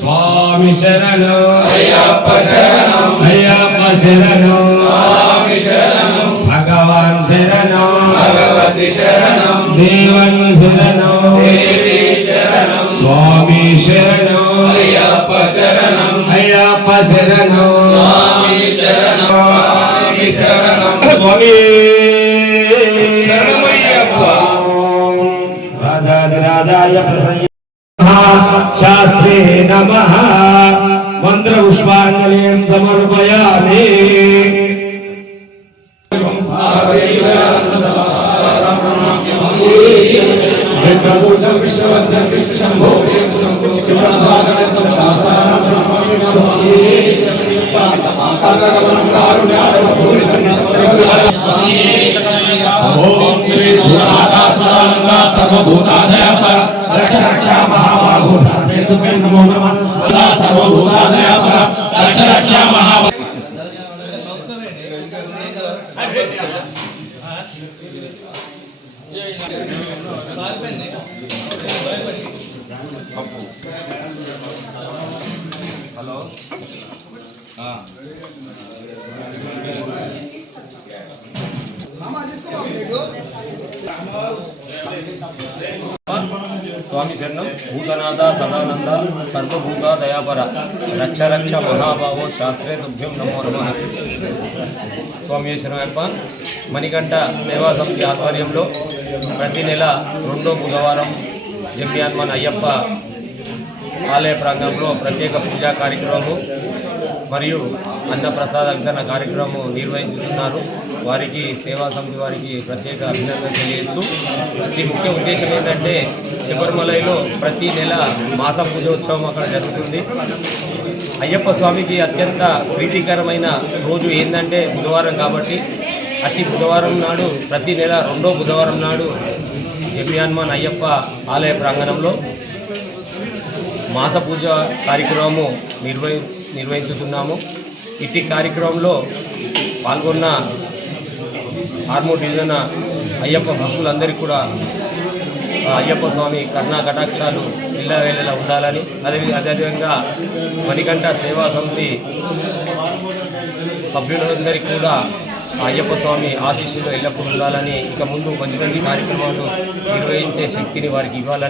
स्वामी शरणो अय्यप्पा शरणो अय्यप्पा शरणो स्वामी शरणो भगवान शरणो भगवती शरणो देवन शरणो देवी शरणो स्वामी शरणो अय्यप्पा शरणो अय्यप्पा शरणो स्वामी शरणो स्वामी शरणो स्वामी शरणमय्यप्पा राजाधिराजाय प्रसन्न शास्त्रे नमः मंत्र पुष्पांजलिं समर्पयामि। ఓం శ్రీ భూనాథ సదానంద సర్వభూతాదయ పర రక్ష రక్ష మహాబాహు శాస్త్రేతుభ్యం నమో నమః సదా సర్వభూతాదయ పర రక్ష రక్ష మహాబాహు హలో స్వామి శరణం భూతనాథ సదానంద సర్వభూత దయాపర రక్ష రక్ష మహాబాహో శాస్త్రే తుభ్యం నమో నమః. స్వామి శరణప్ప మణికంఠ సేవా సమితి ఆధ్వర్యంలో ప్రతి నెల 2వ బుధవారం జమ్యాన్మన్ అయ్యప్ప ఆలయ ప్రాంగణంలో ప్రత్యేక పూజా కార్యక్రమము మరియు అన్నప్రసాద వితరణ కార్యక్రమం నిర్వహించుతున్నారు. వారికి సేవా సమితి వారికి ప్రత్యేక అభినందన తెలియజేస్తూ ఈ ముఖ్య ఉద్దేశం ఏంటంటే శబరిమలలో ప్రతి నెల మాస పూజోత్సవం అక్కడ జరుగుతుంది. అయ్యప్ప స్వామికి అత్యంత ప్రీతికరమైన రోజు ఏంటంటే బుధవారం కాబట్టి అతి బుధవారం నాడు ప్రతి నెల 2వ బుధవారం నాడు జమ్యాన్మన్ అయ్యప్ప ఆలయ ప్రాంగణంలో మాస పూజ కార్యక్రమము నిర్వహించుతున్నాము. ఇట్టి కార్యక్రమంలో పాల్గొన్న ఆర్మూర్ డివిజన్ అయ్యప్ప భక్తులందరికీ కూడా అయ్యప్ప స్వామి కరుణా కటాక్షాలు ఇళ్ళవేళలా ఉండాలని అదేవిధంగా మణికంఠ సేవా సమితి సభ్యులందరికీ కూడా అయ్యప్ప స్వామి ఆశీస్సులు ఎల్లప్పుడూ ఉండాలని ఇక ముందు మంచి మంచి కార్యక్రమాలు నిర్వహించే శక్తిని వారికి ఇవ్వాలని